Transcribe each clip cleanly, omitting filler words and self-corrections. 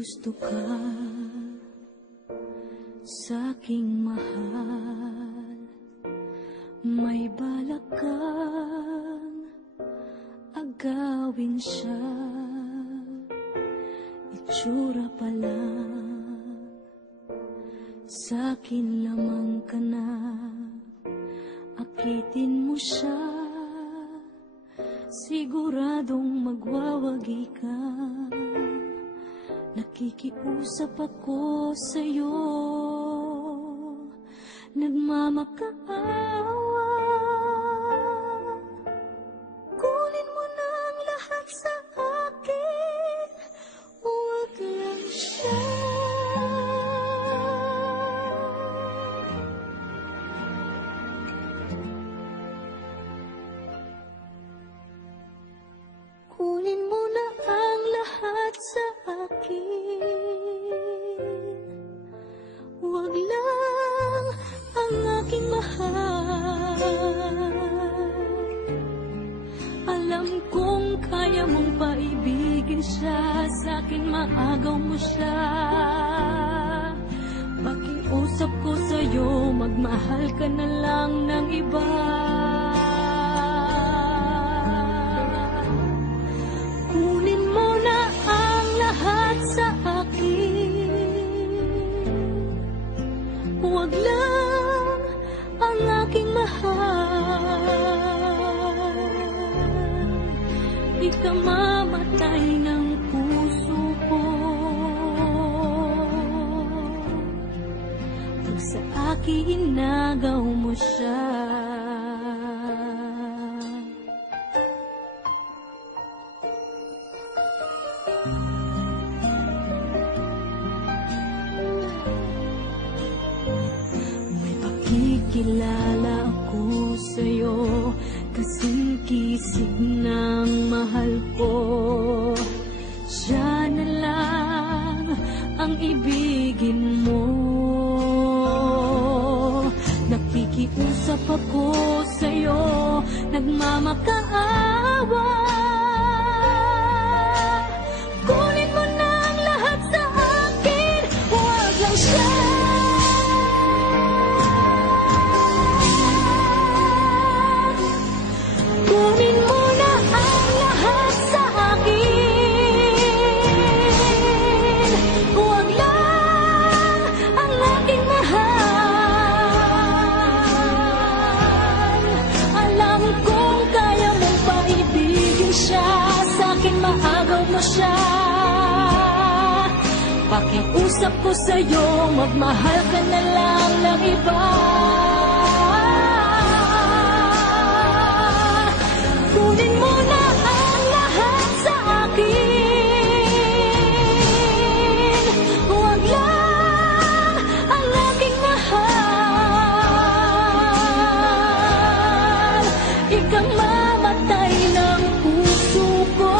gusto ka sa'king mahal, may balak kang agawin siya. Itsura pa lang, sa'kin lamang ka na, akitin mo siya, siguradong magwawagi ka. Nakikiusap ako sa'yo, nagmamakaawa. Kunin mo na ang lahat sa akin, huwag lang siya. Kunin mo na ang lahat sa huwag lang ang aking mahal. Alam kong kaya mong paibigin siya, sa'kin maagaw mo siya. Pakiusap ko sa'yo, magmahal ka na lang ng iba. Kunin mo na ang lahat sa huwag lang ang aking mahal. Ikamamatay ng puso ko pag sa akin inagaw mo siya. Kilala ako sa'yo, kasing kisig ng mahal ko. Siya na lang ang ibigin mo. Nakikiusap ako sa'yo, nagmamakaawa. Kunin mo na ang lahat sa akin, huwag lang siya. Kunin mo na ang lahat sa akin, huwag lang ang aking mahal. Alam kong kaya mong paibigin siya, sa'kin maagaw mo siya. Pakiusap ko sa'yo, magmahal ka na lang ng iba. Kunin mo na ang lahat sa akin, huwag lang ang aking mahal. Ikamamatay ng puso ko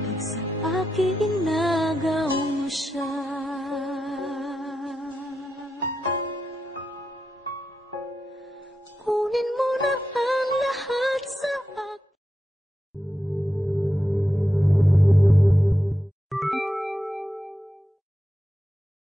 pag sa akin inagaw mo siya.